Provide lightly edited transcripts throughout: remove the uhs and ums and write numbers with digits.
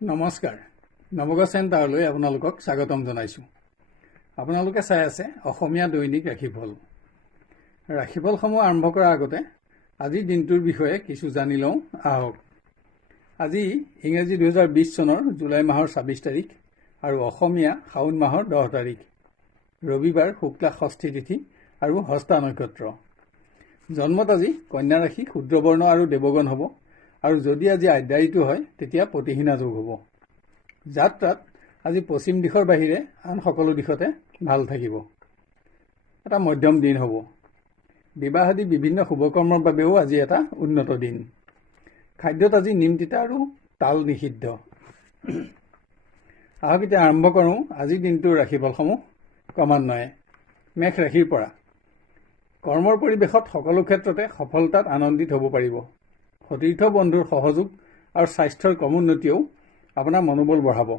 নমস্কাৰ নৱগ্ৰহ চেণ্টাৰলৈ আপোনালোকক স্বাগতম জনাইছোঁ। আপোনালোকে চাই আছে অসমীয়া দৈনিক ৰাশিফল। ৰাশিফলসমূহ আৰম্ভ কৰাৰ আগতে আজিৰ দিনটোৰ বিষয়ে কিছু জানি লওঁ আহক। আজি ইংৰাজী 2020 চনৰ জুলাই মাহৰ 26 তাৰিখ আৰু অসমীয়া শাওণ মাহৰ 10 তাৰিখ, ৰবিবাৰ, শুক্লা ষষ্ঠী তিথি আৰু হস্তা নক্ষত্ৰ। জন্মত আজি কন্যা ৰাশি, শূদ্ৰবৰ্ণ আৰু দেৱগণ হ'ব, আৰু যদি আজি আদ্যায়িটো হয় তেতিয়া প্ৰতিহীনা যোগ হ'ব। যাত্ৰাত আজি পশ্চিম দিশৰ বাহিৰে আন সকলো দিশতে ভাল থাকিব। এটা মধ্যম দিন হ'ব। বিবাহ আদি বিভিন্ন শুভকৰ্মৰ বাবেও আজি এটা উন্নত দিন। খাদ্যত আজি নিম তিতা আৰু তাল নিষিদ্ধ। আহক এতিয়া আৰম্ভ কৰোঁ আজিৰ দিনটোৰ ৰাশিফলসমূহ ক্ৰমান্বয়ে। মেষ ৰাশিৰ পৰা। কৰ্মৰ পৰিৱেশত সকলো ক্ষেত্ৰতে সফলতাত আনন্দিত হ'ব পাৰিব। সতীৰ্থ বন্ধুৰ সহযোগ আৰু স্বাস্থ্যৰ ক্ৰমোন্নতিয়েও আপোনাৰ মনোবল বঢ়াব।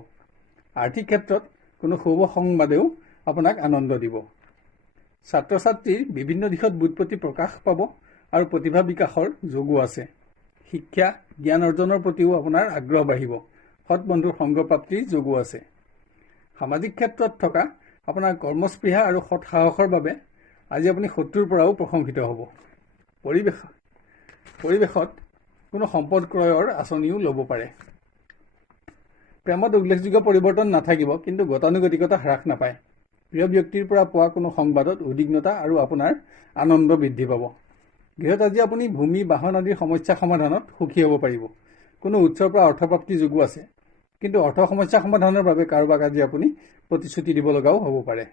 আৰ্থিক ক্ষেত্ৰত কোনো শুভ সংবাদেও আপোনাক আনন্দ দিব। ছাত্ৰ ছাত্ৰীৰ বিভিন্ন দিশত বুৎপত্তি প্ৰকাশ পাব আৰু প্ৰতিভা বিকাশৰ যোগো আছে। শিক্ষা জ্ঞান অৰ্জনৰ প্ৰতিও আপোনাৰ আগ্ৰহ বাঢ়িব। সৎ বন্ধুৰ সংগপ্ৰাপ্তিৰ যোগো আছে। সামাজিক ক্ষেত্ৰত থকা আপোনাৰ কৰ্মস্পৃহা আৰু সৎ সাহসৰ বাবে আজি আপুনি শত্ৰুৰ পৰাও প্ৰশংসিত হ'ব। পৰিৱেশত কোনো সম্পদ ক্ৰয়ৰ আঁচনিও ল'ব পাৰে। প্ৰেমত উল্লেখযোগ্য পৰিৱৰ্তন নাথাকিব, কিন্তু গতানুগতিকতা হ্ৰাস নাপায়। প্ৰিয় ব্যক্তিৰ পৰা পোৱা কোনো সংবাদত উদ্বিগ্নতা আৰু আপোনাৰ আনন্দ বৃদ্ধি পাব। গৃহত আজি আপুনি ভূমি বাহন আদিৰ সমস্যা সমাধানত সুখী হ'ব পাৰিব। কোনো উৎসৰ পৰা অৰ্থপ্ৰাপ্তি যোগো আছে, কিন্তু অৰ্থ সমস্যা সমাধানৰ বাবে কাৰোবাক আজি আপুনি প্ৰতিশ্ৰুতি দিব লগাও হ'ব পাৰে।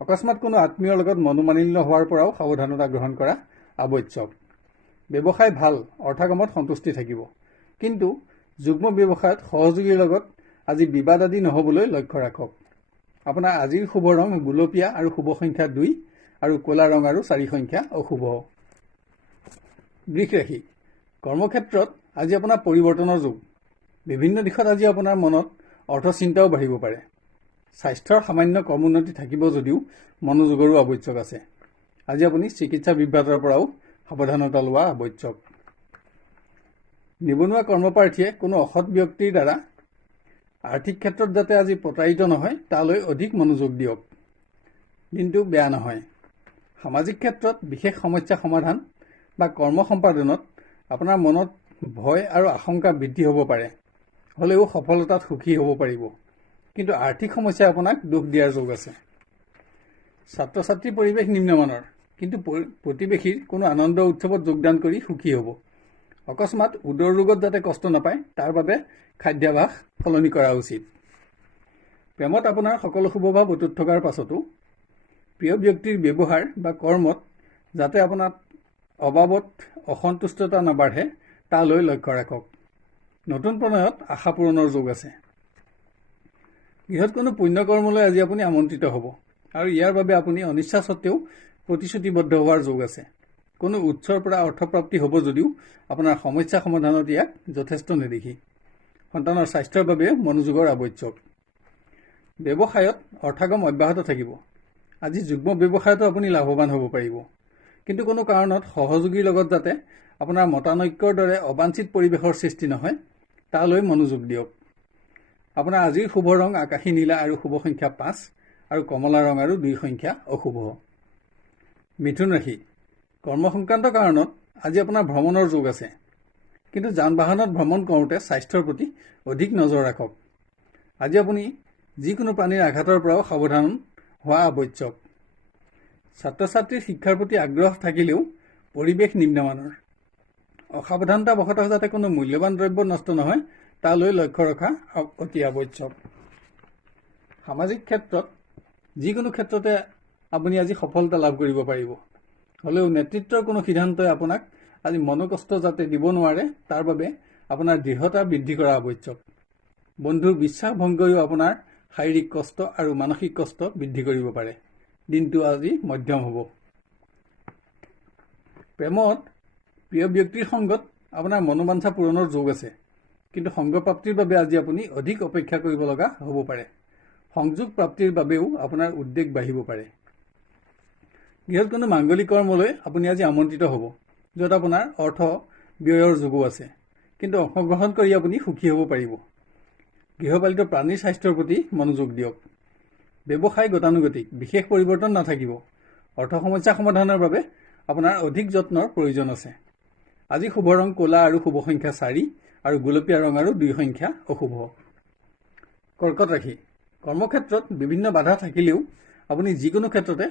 অকস্মাত কোনো আত্মীয়ৰ লগত মনোমালিন্য হোৱাৰ পৰাও সাৱধানতা গ্ৰহণ কৰা আৱশ্যক। ব্যৱসায় ভাল, অৰ্থকামত সন্তুষ্টি থাকিব, কিন্তু যুগ্ম ব্যৱসায়ত সহযোগীৰ লগত আজি বিবাদ আদি নহ'বলৈ লক্ষ্য ৰাখক। আপোনাৰ আজিৰ শুভ ৰং গুলপীয়া আৰু শুভ সংখ্যা 2 আৰু ক'লা ৰং আৰু 4 সংখ্যা অশুভ। বৃষ ৰাশি। কৰ্মক্ষেত্ৰত আজি আপোনাৰ পৰিৱৰ্তনৰ যুগ। বিভিন্ন দিশত আজি আপোনাৰ মনত অৰ্থচিন্তাও বাঢ়িব পাৰে। স্বাস্থ্যৰ সামান্য ক্ৰমোন্নতি থাকিব যদিও মনোযোগৰো আৱশ্যক আছে। আজি আপুনি চিকিৎসা বিভ্ৰাটৰ পৰাও সাৱধানতা লোৱা আৱশ্যক। নিবনুৱা কৰ্মপ্ৰাৰ্থীয়ে কোনো অসৎ ব্যক্তিৰ দ্বাৰা আৰ্থিক ক্ষেত্ৰত যাতে আজি প্ৰতাৰিত নহয় তালৈ অধিক মনোযোগ দিয়ক। দিনটো বেয়া নহয়। সামাজিক ক্ষেত্ৰত বিশেষ সমস্যা সমাধান বা কৰ্ম সম্পাদনত আপোনাৰ মনত ভয় আৰু আশংকা বৃদ্ধি হ'ব পাৰে, হ'লেও সফলতাত সুখী হ'ব পাৰিব, কিন্তু আৰ্থিক সমস্যাই আপোনাক দুখ দিয়াৰ যোগ আছে। ছাত্ৰ ছাত্ৰীৰ পৰিৱেশ নিম্নমানৰ, কিন্তু প্ৰতিবেশীৰ কোনো আনন্দ উৎসৱত যোগদান কৰি সুখী হ'ব। অকস্মাত উদৰ ৰোগত যাতে কষ্ট নাপায় তাৰ বাবে খাদ্যাভাস সলনি কৰা উচিত। প্ৰেমত আপোনাৰ সকলো শুভভাৱ অটুট থকাৰ পাছতো প্ৰিয় ব্যক্তিৰ ব্যৱহাৰ বা কৰ্মত যাতে আপোনাৰ অবাবত অসন্তুষ্টতা নাবাঢ়ে তালৈ লক্ষ্য ৰাখক। নতুন প্ৰণয়ত আশা পূৰণৰ যোগ আছে। গৃহত কোনো পুণ্যকৰ্মলৈ আজি আপুনি আমন্ত্ৰিত হ'ব, আৰু ইয়াৰ বাবে আপুনি অনিচ্ছা সত্ত্বেও প্ৰতিশ্ৰুতিবদ্ধ হোৱাৰ যোগ আছে। কোনো উৎসৰ পৰা অৰ্থপ্ৰাপ্তি হ'ব যদিও আপোনাৰ সমস্যা সমাধানত ইয়াক যথেষ্ট নেদেখি। সন্তানৰ স্বাস্থ্যৰ বাবে মনোযোগৰ আৱশ্যক। ব্যৱসায়ত অৰ্থগম অব্যাহত থাকিব। আজি যুগ্ম ব্যৱসায়তো আপুনি লাভৱান হ'ব পাৰিব, কিন্তু কোনো কাৰণত সহযোগীৰ লগত যাতে আপোনাৰ মতানৈক্যৰ দৰে অবাঞ্ছিত পৰিৱেশৰ সৃষ্টি নহয় তালৈ মনোযোগ দিয়ক। আপোনাৰ আজিৰ শুভ ৰং আকাশী নীলা আৰু শুভ সংখ্যা 5 আৰু কমলা ৰং আৰু 2 সংখ্যা অশুভ। মিথুন ৰাশি। কৰ্ম সংক্ৰান্ত কাৰণত আজি আপোনাৰ ভ্ৰমণৰ যোগ আছে, কিন্তু যান বাহনত ভ্ৰমণ কৰোঁতে স্বাস্থ্যৰ প্ৰতি অধিক নজৰ ৰাখক। আজি আপুনি যিকোনো প্ৰাণীৰ আঘাতৰ পৰাও সাৱধান হোৱা আৱশ্যক। ছাত্ৰ ছাত্ৰীৰ শিক্ষাৰ প্ৰতি আগ্ৰহ থাকিলেও পৰিৱেশ নিম্নমানৰ। অসাৱধানতাবশতঃ যাতে কোনো মূল্যৱান দ্ৰব্য নষ্ট নহয় তালৈ লক্ষ্য ৰখা অতি আৱশ্যক। সামাজিক ক্ষেত্ৰত যিকোনো ক্ষেত্ৰতে আপুনি আজি সফলতা লাভ কৰিব পাৰিব, হ'লেও নেতৃত্বৰ কোনো সিদ্ধান্তই আপোনাক আজি মনোকষ্ট যাতে দিব নোৱাৰে তাৰ বাবে আপোনাৰ দৃঢ়তা বৃদ্ধি কৰা আৱশ্যক। বন্ধুৰ বিশ্বাস ভংগইও আপোনাৰ শাৰীৰিক কষ্ট আৰু মানসিক কষ্ট বৃদ্ধি কৰিব পাৰে। দিনটো আজি মধ্যম হ'ব। প্ৰেমত প্ৰিয় ব্যক্তিৰ সংগত আপোনাৰ মনোবাঞ্ছা পূৰণৰ যোগ আছে, কিন্তু সংগপ্ৰাপ্তিৰ বাবে আজি আপুনি অধিক অপেক্ষা কৰিব লগা হ'ব পাৰে। সংযোগ প্ৰাপ্তিৰ বাবেও আপোনাৰ উদ্বেগ বাঢ়িব পাৰে। গৃহত কোনো মাংগলিক কৰ্মলৈ আপুনি আজি আমন্ত্ৰিত হ'ব, য'ত আপোনাৰ অৰ্থ ব্যয়ৰ যোগো আছে, কিন্তু অংশগ্ৰহণ কৰি আপুনি সুখী হ'ব পাৰিব। গৃহপালিত প্ৰাণীৰ স্বাস্থ্যৰ প্ৰতি মনোযোগ দিয়ক। ব্যৱসায় গতানুগতিক বিশেষ পৰিৱৰ্তন নাথাকিব। অৰ্থ সমস্যা সমাধানৰ বাবে আপোনাৰ অধিক যত্নৰ প্ৰয়োজন আছে। আজি শুভ ৰং ক'লা আৰু শুভ সংখ্যা 4 আৰু গোলপীয়া ৰং আৰু 2 সংখ্যা অশুভ। কৰ্কট ৰাশি, কৰ্মক্ষেত্ৰত বিভিন্ন বাধা থাকিলেও আপুনি যিকোনো ক্ষেত্ৰতে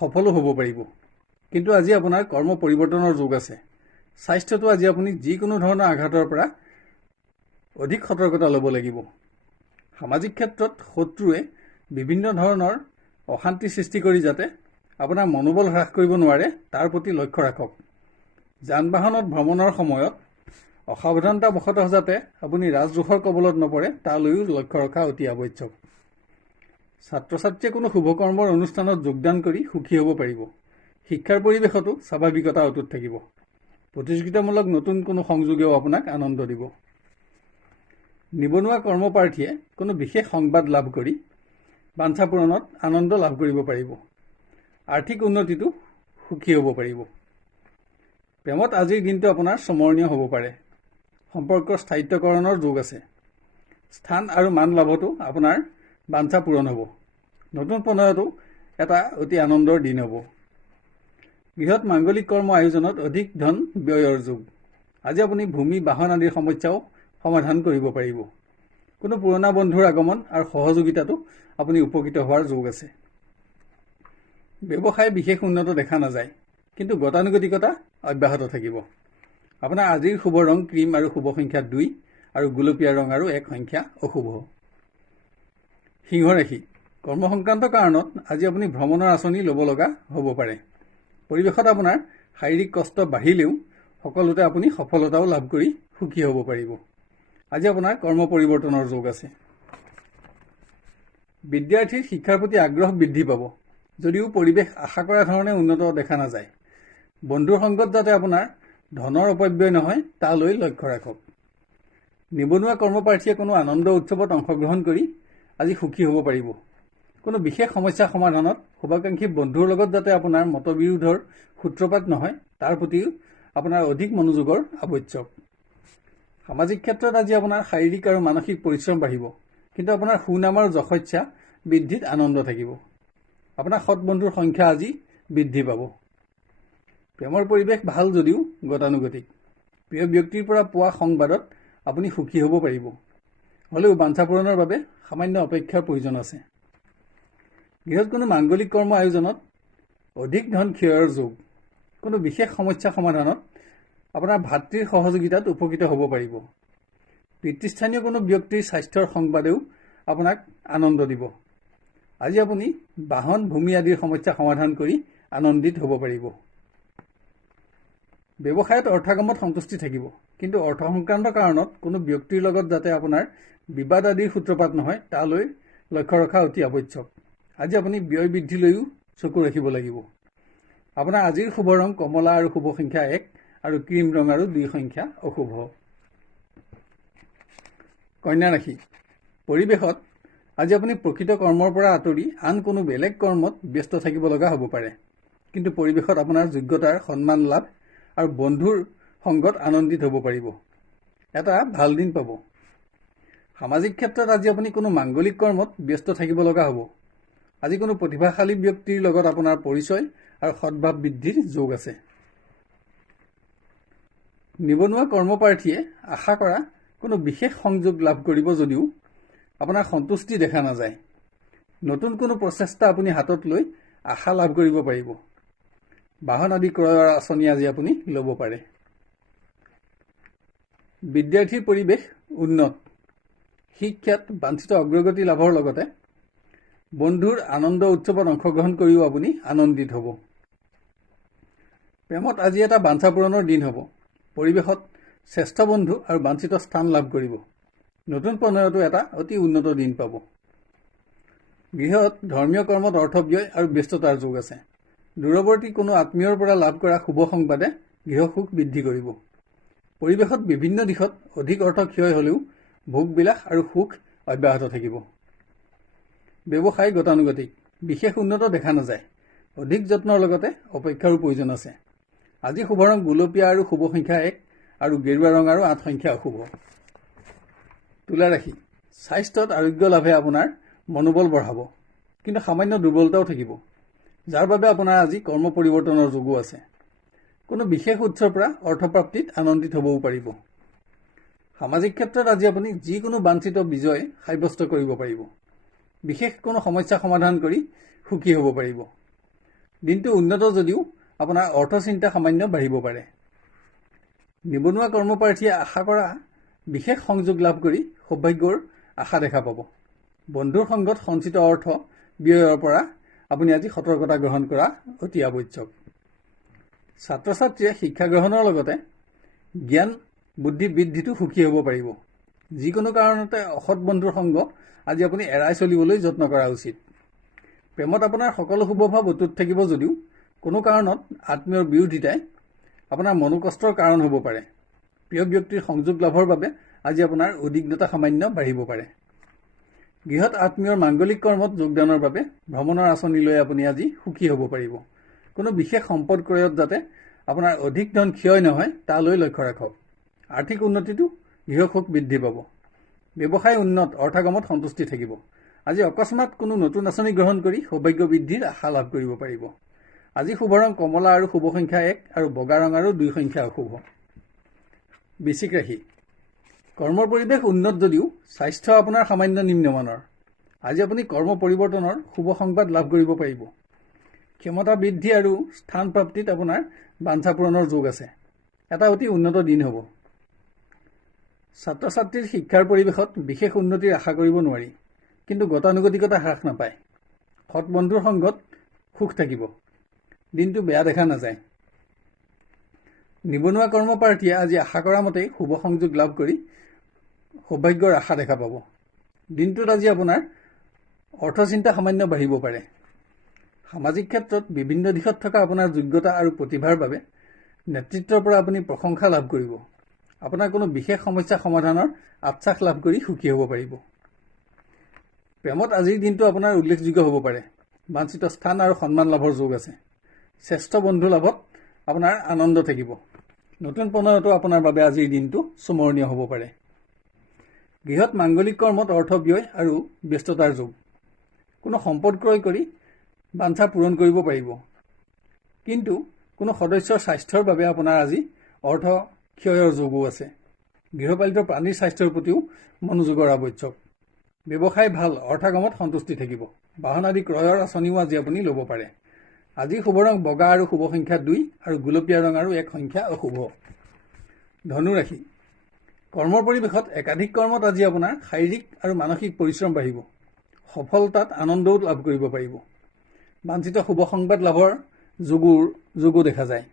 সফলো হ'ব পাৰিব। কিন্তু আজি আপোনাৰ কৰ্ম পৰিৱৰ্তনৰ যোগ আছে। স্বাস্থ্যটো আজি আপুনি যিকোনো ধৰণৰ আঘাতৰ পৰা অধিক সতৰ্কতা ল'ব লাগিব। সামাজিক ক্ষেত্ৰত শত্ৰুৱে বিভিন্ন ধৰণৰ অশান্তি সৃষ্টি কৰি যাতে আপোনাৰ মনোবল হ্ৰাস কৰিব নোৱাৰে তাৰ প্ৰতি লক্ষ্য ৰাখক। যান বাহনত ভ্ৰমণৰ সময়ত অসাৱধানতাবশতঃ যাতে আপুনি ৰাজদোষৰ কবলত নপৰে তালৈও লক্ষ্য ৰখা অতি আৱশ্যক। ছাত্ৰ ছাত্ৰীয়ে কোনো শুভকৰ্মৰ অনুষ্ঠানত যোগদান কৰি সুখী হ'ব পাৰিব। শিক্ষাৰ পৰিৱেশতো স্বাভাৱিকতা অটুট থাকিব। প্ৰতিযোগিতামূলক নতুন কোনো সংযোগেও আপোনাক আনন্দ দিব। নিবনুৱা কৰ্মপ্ৰাৰ্থীয়ে কোনো বিশেষ সংবাদ লাভ কৰি বাঞ্ছা পূৰণত আনন্দ লাভ কৰিব পাৰিব। আৰ্থিক উন্নতিটো সুখী হ'ব পাৰিব। প্ৰেমত আজিৰ দিনটো আপোনাৰ স্মৰণীয় হ'ব পাৰে। সম্পৰ্কৰ স্থায়িত্বকৰণৰ যোগ আছে। স্থান আৰু মান লাভতো আপোনাৰ বাঞ্ছা পূৰণ হ'ব। নতুন প্ৰণয়তো এটা অতি আনন্দৰ দিন হ'ব। গৃহত মাংগলিক কৰ্ম আয়োজনত অধিক ধন ব্যয়ৰ যোগ। আজি আপুনি ভূমি বাহন আদিৰ সমস্যাও সমাধান কৰিব পাৰিব। কোনো পুৰণা বন্ধুৰ আগমন আৰু সহযোগিতাতো আপুনি উপকৃত হোৱাৰ যোগ আছে। ব্যৱসায় বিশেষ উন্নত দেখা নাযায়, কিন্তু গতানুগতিকতা অব্যাহত থাকিব। আপোনাৰ আজিৰ শুভ ৰং ক্ৰীম আৰু শুভ সংখ্যা 2 আৰু গোলপীয়া ৰং আৰু 1 সংখ্যা অশুভ। সিংহ ৰাশি, কৰ্ম সংক্ৰান্ত কাৰণত আজি আপুনি ভ্ৰমণৰ আঁচনি ল'ব লগা হ'ব পাৰে। পৰিৱেশত আপোনাৰ শাৰীৰিক কষ্ট বাঢ়িলেও সকলোতে আপুনি সফলতাও লাভ কৰি সুখী হ'ব পাৰিব। আজি আপোনাৰ কৰ্ম পৰিৱৰ্তনৰ যোগ আছে। বিদ্যাৰ্থীৰ শিক্ষাৰ প্ৰতি আগ্ৰহ বৃদ্ধি পাব, যদিও পৰিৱেশ আশা কৰা ধৰণে উন্নত দেখা নাযায়। বন্ধুৰ সংগত যাতে আপোনাৰ ধনৰ অপব্যয় নহয় তালৈ লক্ষ্য ৰাখক। নিবনুৱা কৰ্মপ্ৰাৰ্থীয়ে কোনো আনন্দ উৎসৱত অংশগ্ৰহণ কৰি আজি সুখী হ'ব পাৰিব। কোনো বিশেষ সমস্যা সমাধানত শুভাকাংক্ষী বন্ধুৰ লগত যাতে আপোনাৰ মতবিৰোধৰ সূত্ৰপাত নহয় তাৰ প্ৰতিও আপোনাৰ অধিক মনোযোগৰ আৱশ্যক। সামাজিক ক্ষেত্ৰত আজি আপোনাৰ শাৰীৰিক আৰু মানসিক পৰিশ্ৰম বাঢ়িব, কিন্তু আপোনাৰ সুনাম আৰু যশস্যা বৃদ্ধিত আনন্দ থাকিব। আপোনাৰ সৎ বন্ধুৰ সংখ্যা আজি বৃদ্ধি পাব। প্ৰেমৰ পৰিৱেশ ভাল যদিও গতানুগতিক। প্ৰিয় ব্যক্তিৰ পৰা পোৱা সংবাদত আপুনি সুখী হ'ব পাৰিব। হ'লেও বাঞ্ছা পূৰণৰ বাবে সামান্য অপেক্ষাৰ প্ৰয়োজন আছে। গৃহত কোনো মাংগলিক কৰ্ম আয়োজনত অধিক ধন ক্ষয়ৰ যোগ। কোনো বিশেষ সমস্যা সমাধানত আপোনাৰ ভাতৃৰ সহযোগিতাত উপকৃত হ'ব পাৰিব। পিতৃস্থানীয় কোনো ব্যক্তিৰ স্বাস্থ্যৰ সংবাদেও আপোনাক আনন্দ দিব। আজি আপুনি বাহন ভূমি আদিৰ সমস্যা সমাধান কৰি আনন্দিত হ'ব পাৰিব। ব্যৱসায়ত অৰ্থকামত সন্তুষ্টি থাকিব, কিন্তু অৰ্থ সংক্ৰান্ত কাৰণত কোনো ব্যক্তিৰ লগত যাতে আপোনাৰ বিবাদ আদিৰ সূত্ৰপাত নহয় তালৈ লক্ষ্য ৰখা অতি আৱশ্যক। আজি আপুনি ব্যয় বৃদ্ধিলৈও চকু ৰাখিব লাগিব। আপোনাৰ আজিৰ শুভ ৰং কমলা আৰু শুভ সংখ্যা 1 আৰু ক্ৰীম ৰং আৰু 2 সংখ্যা অশুভ। কন্যা ৰাশি, পৰিৱেশত আজি আপুনি প্ৰকৃত কৰ্মৰ পৰা আঁতৰি আন কোনো বেলেগ কৰ্মত ব্যস্ত থাকিব লগা হ'ব পাৰে। কিন্তু পৰিৱেশত আপোনাৰ যোগ্যতাৰ সন্মান লাভ আৰু বন্ধুৰ সংগত আনন্দিত হ'ব পাৰিব। এটা ভাল দিন পাব। সামাজিক ক্ষেত্ৰত আজি আপুনি কোনো মাংগলিক কৰ্মত ব্যস্ত থাকিব লগা হ'ব। আজি কোনো প্ৰতিভাশালী ব্যক্তিৰ লগত আপোনাৰ পৰিচয় আৰু সদ্ভাৱ বৃদ্ধিৰ যোগ আছে। নিবনুৱা কৰ্মপ্ৰাৰ্থীয়ে আশা কৰা কোনো বিশেষ সংযোগ লাভ কৰিব যদিও আপোনাৰ সন্তুষ্টি দেখা নাযায়। নতুন কোনো প্ৰচেষ্টা আপুনি হাতত লৈ আশা লাভ কৰিব পাৰিব। বাহন আদি ক্ৰয়ৰ আঁচনি আজি আপুনি ল'ব পাৰে। বিদ্যাৰ্থীৰ পৰিৱেশ উন্নত। শিক্ষাত বাঞ্ছিত অগ্ৰগতি লাভৰ লগতে বন্ধুৰ আনন্দ উৎসৱত অংশগ্ৰহণ কৰিও আপুনি আনন্দিত হ'ব। প্ৰেমত আজি এটা বাঞ্ছা পূৰণৰ দিন হ'ব। পৰিৱেশত শ্ৰেষ্ঠ বন্ধু আৰু বাঞ্ছিত স্থান লাভ কৰিব। নতুন প্ৰণয়তো এটা অতি উন্নত দিন পাব। গৃহত ধৰ্মীয় কৰ্মত অৰ্থব্যয় আৰু ব্যস্ততাৰ যোগ আছে। দূৰৱৰ্তী কোনো আত্মীয়ৰ পৰা লাভ কৰা শুভ সংবাদে গৃহসুখ বৃদ্ধি কৰিব। পৰিৱেশত বিভিন্ন দিশত অধিক অৰ্থ ক্ষয় হ'লেও ভোগবিলাস আৰু সুখ অব্যাহত থাকিব। ব্যৱসায় গতানুগতিক বিশেষ উন্নত দেখা নাযায়। অধিক যত্নৰ লগতে অপেক্ষাৰো প্ৰয়োজন আছে। আজি শুভ ৰং গোলপীয়া আৰু শুভ সংখ্যা 1 আৰু গেৰুৱা ৰং আৰু 8 সংখ্যা অশুভ। তুলা ৰাশি, স্বাস্থ্যত আৰোগ্য লাভে আপোনাৰ মনোবল বঢ়াব, কিন্তু সামান্য দুৰ্বলতাও থাকিব, যাৰ বাবে আপোনাৰ আজি কৰ্ম পৰিৱৰ্তনৰ যোগো আছে। কোনো বিশেষ উৎসৰ পৰা অৰ্থপ্ৰাপ্তিত আনন্দিত হ'বও পাৰিব। সামাজিক ক্ষেত্ৰত আজি আপুনি যিকোনো বাঞ্ছিত বিজয় সাব্যস্ত কৰিব পাৰিব। বিশেষ কোনো সমস্যা সমাধান কৰি সুখী হ'ব পাৰিব। দিনটো উন্নত যদিও আপোনাৰ অৰ্থচিন্তা সামান্য বাঢ়িব পাৰে। নিবনুৱা কৰ্মপ্ৰাৰ্থীয়ে আশা কৰা বিশেষ সংযোগ লাভ কৰি সৌভাগ্যৰ আশা দেখা পাব। বন্ধুৰ সংগত সঞ্চিত অৰ্থ ব্যয়ৰ পৰা আপুনি আজি সতৰ্কতা গ্ৰহণ কৰা অতি আৱশ্যক। ছাত্ৰ ছাত্ৰীয়ে শিক্ষা গ্ৰহণৰ লগতে জ্ঞান বুদ্ধি বৃদ্ধিতো সুখী হ'ব পাৰিব। যিকোনো কাৰণতে অসৎ বন্ধুৰ সংগ আজি আপুনি এৰাই চলিবলৈ যত্ন কৰা উচিত। প্ৰেমত আপোনাৰ সকলো শুভভাৱ অটুট থাকিব যদিও কোনো কাৰণত আত্মীয়ৰ বিৰোধিতাই আপোনাৰ মনোকষ্টৰ কাৰণ হ'ব পাৰে। প্ৰিয় ব্যক্তিৰ সংযোগ লাভৰ বাবে আজি আপোনাৰ উদ্বিগ্নতা সামান্য বাঢ়িব পাৰে। গৃহত আত্মীয়ৰ মাংগলিক কৰ্মত যোগদানৰ বাবে ভ্ৰমণৰ আঁচনি লৈ আপুনি আজি সুখী হ'ব পাৰিব। কোনো বিশেষ সম্পদ ক্ৰয়ত যাতে আপোনাৰ অধিক ধন ক্ষয় নহয় তালৈ লক্ষ্য ৰাখক। আৰ্থিক উন্নতিটো গৃহসুখ বৃদ্ধি পাব। ব্যৱসায় উন্নত, অৰ্থগমত সন্তুষ্টি থাকিব। আজি অকস্মাত কোনো নতুন আঁচনি গ্ৰহণ কৰি সৌভাগ্য বৃদ্ধিৰ আশা লাভ কৰিব পাৰিব। আজি শুভ ৰং কমলা আৰু শুভ সংখ্যা 1 আৰু বগা ৰং আৰু 2 সংখ্যা অশুভ। বৃশ্চিক ৰাশি। কৰ্মৰ পৰিৱেশ উন্নত যদিও স্বাস্থ্য আপোনাৰ সামান্য নিম্নমানৰ। আজি আপুনি কৰ্ম পৰিৱৰ্তনৰ শুভ সংবাদ লাভ কৰিব পাৰিব। ক্ষমতা বৃদ্ধি আৰু স্থান প্ৰাপ্তিত আপোনাৰ বাঞ্ছা পূৰণৰ যোগ আছে। এটা অতি উন্নত দিন হ'ব। ছাত্ৰ ছাত্ৰীৰ শিক্ষাৰ পৰিৱেশত বিশেষ উন্নতিৰ আশা কৰিব নোৱাৰি, কিন্তু গতানুগতিকতা হ্ৰাস নাপায়। সৎ বন্ধুৰ সংগত সুখ থাকিব। দিনটো বেয়া দেখা নাযায়। নিবনুৱা কৰ্মপ্ৰাৰ্থীয়ে আজি আশা কৰা মতেই শুভ সংযোগ লাভ কৰি সৌভাগ্যৰ আশা দেখা পাব। দিনটোত আজি আপোনাৰ অৰ্থচিন্তা সামান্য বাঢ়িব পাৰে। সামাজিক ক্ষেত্ৰত বিভিন্ন দিশত থকা আপোনাৰ যোগ্যতা আৰু প্ৰতিভাৰ বাবে নেতৃত্বৰ পৰা আপুনি প্ৰশংসা লাভ কৰিব। আপোনাৰ কোনো বিশেষ সমস্যা সমাধানৰ আশ্বাস লাভ কৰি সুখী হ'ব পাৰিব। প্ৰেমত আজিৰ দিনটো আপোনাৰ উল্লেখযোগ্য হ'ব পাৰে। বাঞ্ছিত স্থান আৰু সন্মান লাভৰ যোগ আছে। শ্ৰেষ্ঠ বন্ধু লাভত আপোনাৰ আনন্দ থাকিব। নতুন প্ৰণয়তো আপোনাৰ বাবে আজিৰ দিনটো স্মৰণীয় হ'ব পাৰে। গৃহত মাংগলিক কৰ্মত অৰ্থ ব্যয় আৰু ব্যস্ততাৰ যোগ। কোনো সম্পদ ক্ৰয় কৰি বাঞ্ছা পূৰণ কৰিব পাৰিব, কিন্তু কোনো সদস্যৰ স্বাস্থ্যৰ বাবে আপোনাৰ আজি অৰ্থ ক্ষয়ৰ যোগো আছে। গৃহপালিত প্ৰাণীৰ স্বাস্থ্যৰ প্ৰতিও মনোযোগৰ আৱশ্যক। ব্যৱসায় ভাল, অৰ্থগমত সন্তুষ্টি থাকিব। বাহন আদি ক্ৰয়ৰ আঁচনিও আজি আপুনি ল'ব পাৰে। আজি শুভ ৰং বগা আৰু শুভ সংখ্যা 2 আৰু গুলপীয়া ৰং আৰু 1 সংখ্যা অশুভ। ধনু ৰাশি। কৰ্মৰ পৰিৱেশত একাধিক কৰ্মত আজি আপোনাৰ শাৰীৰিক আৰু মানসিক পৰিশ্ৰম বাঢ়িব। সফলতাত আনন্দও লাভ কৰিব পাৰিব। বাঞ্ছিত শুভ সংবাদ লাভৰ যোগো দেখা যায়,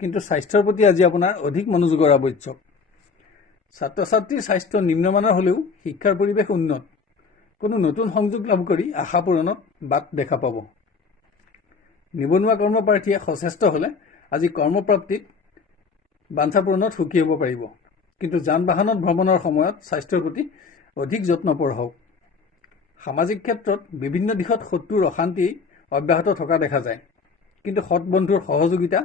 কিন্তু স্বাস্থ্যৰ প্ৰতি আজি আপোনাৰ অধিক মনোযোগৰ আৱশ্যক। ছাত্ৰ ছাত্ৰীৰ স্বাস্থ্য নিম্নমানৰ হ'লেও শিক্ষাৰ পৰিৱেশ উন্নত। কোনো নতুন সংযোগ লাভ কৰি আশা পূৰণত বাট দেখা পাব। নিবনুৱা কৰ্মপ্ৰাৰ্থীয়ে সচেষ্ট হ'লে আজি কৰ্মপ্ৰাপ্তিত বাঞ্ছা পূৰণত সুখী হ'ব পাৰিব, কিন্তু যান বাহনত ভ্ৰমণৰ সময়ত স্বাস্থ্যৰ প্ৰতি অধিক যত্নপৰ হওক। সামাজিক ক্ষেত্ৰত বিভিন্ন দিশত শত্ৰুৰ অশান্তি অব্যাহত থকা দেখা যায়, কিন্তু সৎ বন্ধুৰ সহযোগিতা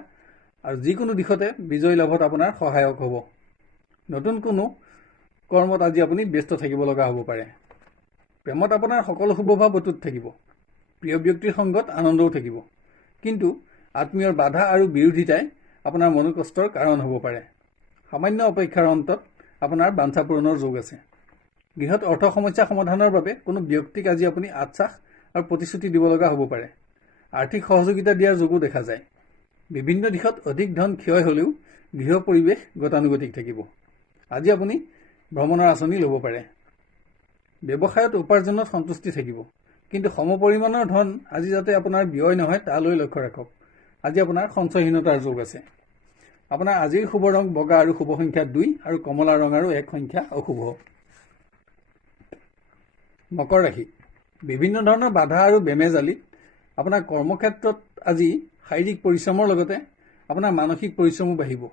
আৰু যিকোনো দিশতে বিজয় লাভত আপোনাৰ সহায়ক হ'ব। নতুন কোনো কৰ্মত আজি আপুনি ব্যস্ত থাকিব লগা হ'ব পাৰে। প্ৰেমত আপোনাৰ সকলো শুভভাৱ অটুট থাকিব। প্ৰিয় ব্যক্তিৰ সংগত আনন্দও থাকিব, কিন্তু আত্মীয়ৰ বাধা আৰু বিৰোধিতাই আপোনাৰ মনোকষ্টৰ কাৰণ হ'ব পাৰে। সামান্য অপেক্ষাৰ অন্তত আপোনাৰ বাঞ্ছা পূৰণৰ যোগ আছে। গৃহত অৰ্থ সমস্যা সমাধানৰ বাবে কোনো ব্যক্তিক আজি আপুনি আশ্বাস আৰু প্ৰতিশ্ৰুতি দিব লগা হ'ব পাৰে। আৰ্থিক সহযোগিতা দিয়াৰ যোগো দেখা যায়। বিভিন্ন দিশত অধিক ধন ক্ষয় হ'লেও গৃহ পৰিৱেশ গতানুগতিক থাকিব। আজি আপুনি ভ্ৰমণৰ আঁচনি ল'ব পাৰে। ব্যৱসায়ত উপাৰ্জনত সন্তুষ্টি থাকিব, কিন্তু সমপৰিমাণৰ ধন আজি যাতে আপোনাৰ ব্যয় নহয় তালৈ লক্ষ্য ৰাখক। আজি আপোনাৰ সঞ্চয়হীনতাৰ যোগ আছে। আপোনাৰ আজিৰ শুভ ৰং বগা আৰু শুভ সংখ্যা 2 আৰু কমলা ৰং আৰু 1 সংখ্যা অশুভ। মকৰ ৰাশি। বিভিন্ন ধৰণৰ বাধা আৰু বেমেজালিত আপোনাৰ কৰ্মক্ষেত্ৰত আজি শাৰীৰিক পৰিশ্ৰমৰ লগতে আপোনাৰ মানসিক পৰিশ্ৰমো বাঢ়িব,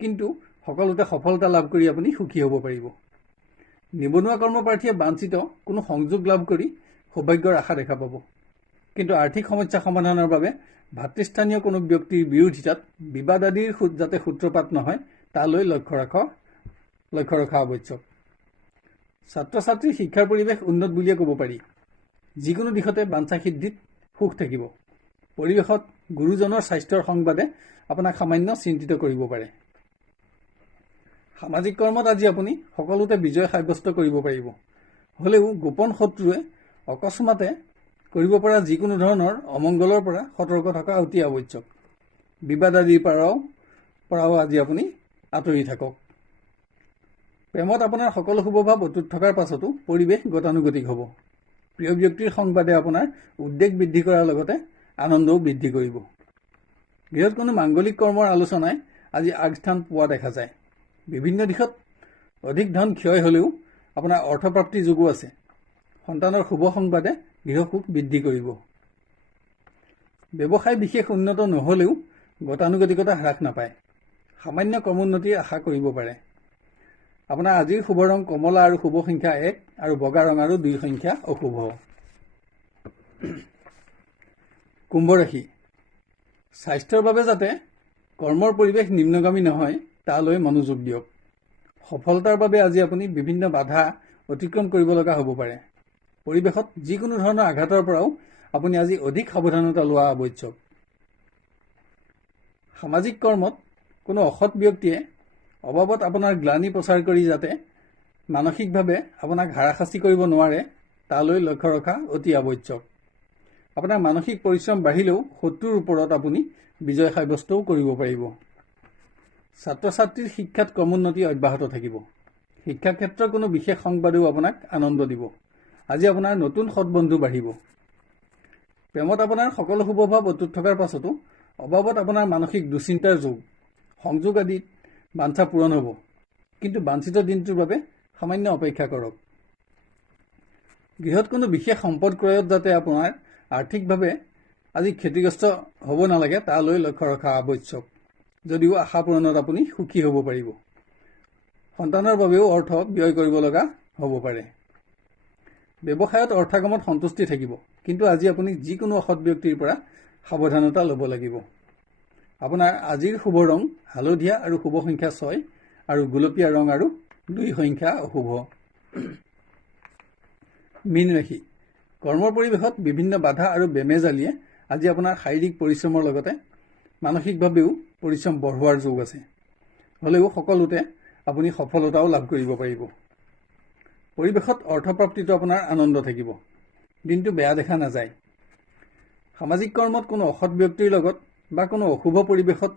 কিন্তু সকলোতে সফলতা লাভ কৰি আপুনি সুখী হ'ব পাৰিব। নিবনুৱা কৰ্মপ্ৰাৰ্থীয়ে বাঞ্ছিত কোনো সংযোগ লাভ কৰি সৌভাগ্যৰ আশা দেখা পাব, কিন্তু আৰ্থিক সমস্যা সমাধানৰ বাবে ভাতৃস্থানীয় কোনো ব্যক্তিৰ বিৰোধিতাত বিবাদ আদিৰ যাতে সূত্ৰপাত নহয় তালৈ লক্ষ্য ৰখা আৱশ্যক। ছাত্ৰ ছাত্ৰীৰ শিক্ষাৰ পৰিৱেশ উন্নত বুলিয়ে ক'ব পাৰি। যিকোনো দিশতে বাঞ্ছা সিদ্ধিত সুখ থাকিব। পৰিৱেশত গুৰুজনৰ স্বাস্থ্যৰ সংবাদে আপোনাক সামান্য চিন্তিত কৰিব পাৰে। সামাজিক কৰ্মত আজি আপুনি সকলোতে বিজয় সাব্যস্ত কৰিব পাৰিব। হ'লেও গোপন শত্ৰুৱে অকস্মাতে কৰিব পৰা যিকোনো ধৰণৰ অমংগলৰ পৰা সতৰ্ক থকা অতি আৱশ্যক। বিবাদ আদিৰ পৰাও আজি আপুনি আঁতৰি থাকক। প্ৰেমত আপোনাৰ সকলো শুভভাৱ অটুট থকাৰ পাছতো পৰিৱেশ গতানুগতিক হ'ব। প্ৰিয় ব্যক্তিৰ সংবাদে আপোনাৰ উদ্বেগ বৃদ্ধি কৰাৰ লগতে আনন্দও বৃদ্ধি কৰিব। গৃহত কোনো মাংগলিক কৰ্মৰ আলোচনাই আজি আগস্থান পোৱা দেখা যায়। বিভিন্ন দিশত অধিক ধন ক্ষয় হ'লেও আপোনাৰ অৰ্থপ্ৰাপ্তিৰ যোগো আছে। সন্তানৰ শুভ সংবাদে গৃহসুখ বৃদ্ধি কৰিব। ব্যৱসায় বিশেষ উন্নত নহ'লেও গতানুগতিকতা হ্ৰাস নাপায়। সামান্য ক্ৰমোন্নতিৰ আশা কৰিব পাৰে। আপোনাৰ আজিৰ শুভ ৰং কমলা আৰু শুভ সংখ্যা 1 আৰু বগা ৰং আৰু 2 সংখ্যা অশুভ। কুম্ভ ৰাশি। স্বাস্থ্যৰ বাবে যাতে কৰ্মৰ পৰিৱেশ নিম্নগামী নহয় তালৈ মনোযোগ দিয়ক। সফলতাৰ বাবে আজি আপুনি বিভিন্ন বাধা অতিক্ৰম কৰিব লগা হ'ব পাৰে। পৰিৱেশত যিকোনো ধৰণৰ আঘাতৰ পৰাও আপুনি আজি অধিক সাৱধানতা লোৱা আৱশ্যক। সামাজিক কৰ্মত কোনো অসৎ ব্যক্তিয়ে অবাবত আপোনাৰ গ্লানি প্ৰচাৰ কৰি যাতে মানসিকভাৱে আপোনাক হাৰাশাস্তি কৰিব নোৱাৰে তালৈ লক্ষ্য ৰখা অতি আৱশ্যক। আপোনাৰ মানসিক পৰিশ্ৰম বাঢ়িলেও শত্ৰুৰ ওপৰত আপুনি বিজয় সাব্যস্তও কৰিব পাৰিব। ছাত্ৰ ছাত্ৰীৰ শিক্ষাত ক্ৰমোন্নতি অব্যাহত থাকিব। শিক্ষা ক্ষেত্ৰৰ কোনো বিশেষ সংবাদেও আপোনাক আনন্দ দিব। আজি আপোনাৰ নতুন সৎবন্ধু বাঢ়িব। প্ৰেমত আপোনাৰ সকলো শুভভাৱ অটুট থকাৰ পাছতো অবাবত আপোনাৰ মানসিক দুশ্চিন্তাৰ সংযোগ আদিত বাঞ্ছা পূৰণ হ'ব। কিন্তু বাঞ্ছিত দিনটোৰ বাবে সামান্য অপেক্ষা কৰক। গৃহত কোনো বিশেষ সম্পদ ক্ৰয়ত যাতে আপোনাৰ আৰ্থিকভাৱে আজি ক্ষতিগ্ৰস্ত হ'ব নালাগে তালৈ লক্ষ্য ৰখা আৱশ্যক। যদিও আশা পূৰণত আপুনি সুখী হ'ব পাৰিব। সন্তানৰ বাবেও অৰ্থ ব্যয় কৰিব লগা হ'ব পাৰে। ব্যৱসায়ত অৰ্থগমত সন্তুষ্টি থাকিব। কিন্তু আজি আপুনি যিকোনো অসৎ ব্যক্তিৰ পৰা সাৱধানতা ল'ব লাগিব। আপোনাৰ আজিৰ শুভ ৰং হালধীয়া আৰু শুভ সংখ্যা 6 আৰু গুলপীয়া ৰং আৰু 2 সংখ্যা অশুভ। মীন ৰাশি। কৰ্মৰ পৰিৱেশত বিভিন্ন বাধা আৰু বেমেজালিয়ে আজি আপোনাৰ শাৰীৰিক পৰিশ্ৰমৰ লগতে মানসিকভাৱেও পৰিশ্ৰম বঢ়োৱাৰ যোগ আছে। হ'লেও সকলোতে আপুনি সফলতাও লাভ কৰিব পাৰিব। পৰিৱেশত অৰ্থপ্ৰাপ্তিটো আপোনাৰ আনন্দ থাকিব। দিনটো বেয়া দেখা নাযায়। সামাজিক কৰ্মত কোনো অসৎ ব্যক্তিৰ লগত বা কোনো অশুভ পৰিৱেশত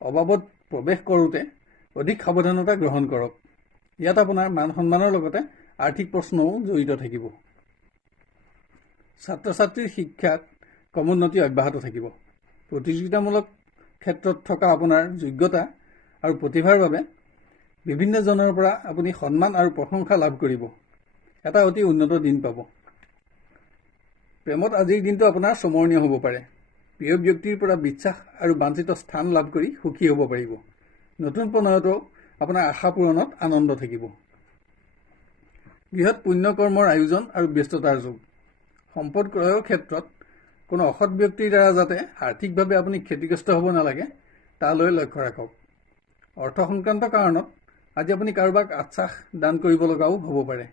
অবাবত প্ৰৱেশ কৰোঁতে অধিক সাৱধানতা গ্ৰহণ কৰক। ইয়াত আপোনাৰ মান সন্মানৰ লগতে আৰ্থিক প্ৰশ্নও জড়িত থাকিব। ছাত্ৰ ছাত্ৰীৰ শিক্ষাত ক্ৰমোন্নতি অব্যাহত থাকিব। প্ৰতিযোগিতামূলক ক্ষেত্ৰত থকা আপোনাৰ যোগ্যতা আৰু প্ৰতিভাৰ বাবে বিভিন্নজনৰ পৰা আপুনি সন্মান আৰু প্ৰশংসা লাভ কৰিব। এটা অতি উন্নত দিন পাব। প্ৰেমত আজিৰ দিনটো আপোনাৰ স্মৰণীয় হ'ব পাৰে। প্ৰিয় ব্যক্তিৰ পৰা বিশ্বাস আৰু বাঞ্ছিত স্থান লাভ কৰি সুখী হ'ব পাৰিব। নতুন প্ৰণয়তো আপোনাৰ আশা পূৰণত আনন্দ থাকিব। গৃহত পুণ্য কৰ্মৰ আয়োজন আৰু ব্যস্ততাৰ যোগ। সম্পদ ক্ৰয়ৰ ক্ষেত্ৰত কোনো অসৎ ব্যক্তিৰ দ্বাৰা যাতে আৰ্থিকভাৱে আপুনি ক্ষতিগ্ৰস্ত হ'ব নালাগে তালৈ লক্ষ্য ৰাখক। অৰ্থ সংক্ৰান্ত কাৰণত আজি আপুনি কাৰোবাক আশ্বাস দান কৰিব লগাও হ'ব পাৰে।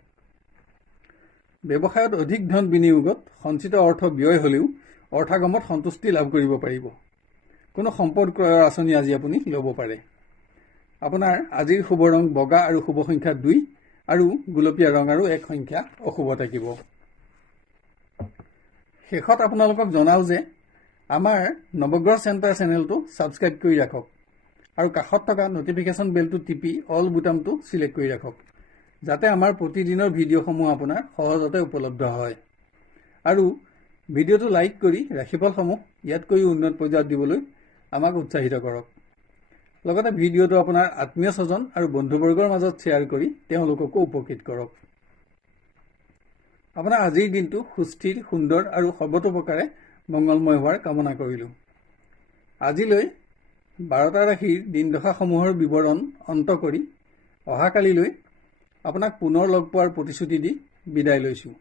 ব্যৱসায়ত অধিক ধন বিনিয়োগত সঞ্চিত অৰ্থ ব্যয় হ'লেও অৰ্থাগমত সন্তুষ্টি লাভ কৰিব পাৰিব। কোনো সম্পদ ক্ৰয়ৰ আঁচনি আজি আপুনি ল'ব পাৰে। আপোনাৰ আজিৰ শুভ ৰং বগা আৰু শুভ সংখ্যা 2 আৰু গুলপীয়া ৰং আৰু 1 সংখ্যা অশুভ থাকিব। শেষত আপোনালোকক জনাওঁ যে আমাৰ নৱগ্ৰহ চেণ্টাৰ চেনেলটো ছাবস্ক্ৰাইব কৰি ৰাখক আৰু কাষত থকা নটিফিকেশ্যন বেলটো টিপি অল বুটামটো চিলেক্ট কৰি ৰাখক, যাতে আমাৰ প্ৰতিদিনৰ ভিডিঅ'সমূহ আপোনাৰ সহজতে উপলব্ধ হয়। আৰু ভিডিঅ'টো লাইক কৰি ৰাশিফলসমূহ ইয়াতকৈও উন্নত পৰ্যায়ত দিবলৈ আমাক উৎসাহিত কৰক। লগতে ভিডিঅ'টো আপোনাৰ আত্মীয় স্বজন আৰু বন্ধুবৰ্গৰ মাজত শ্বেয়াৰ কৰি তেওঁলোককো উপকৃত কৰক। আপোনাৰ আজিৰ দিনটো সুস্থিৰ, সুন্দৰ আৰু সৰ্বতোপ্ৰকাৰে মংগলময় হোৱাৰ কামনা কৰিলোঁ। আজিলৈ 12টা ৰাশিৰ দিনদশাসমূহৰ বিৱৰণ অন্ত কৰি অহাকালিলৈ আপোনাক পুনৰ লগ পোৱাৰ প্ৰতিশ্ৰুতি দি বিদায় লৈছোঁ।